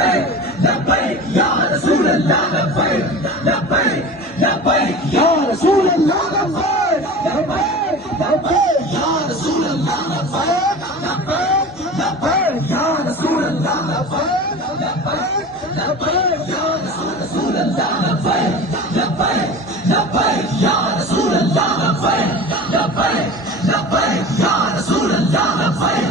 लब्बैक लब्बैक या रसूल अल्लाह लब्बैक लब्बैक लब्बैक या रसूल अल्लाह लब्बैक लब्बैक लब्बैक या रसूल अल्लाह लब्बैक लब्बैक लब्बैक या रसूल अल्लाह लब्बैक लब्बैक लब्बैक या रसूल अल्लाह लब्बैक लब्बैक लब्बैक या रसूल अल्लाह लब्बैक लब्बैक लब्बैक या रसूल अल्लाह लब्बैक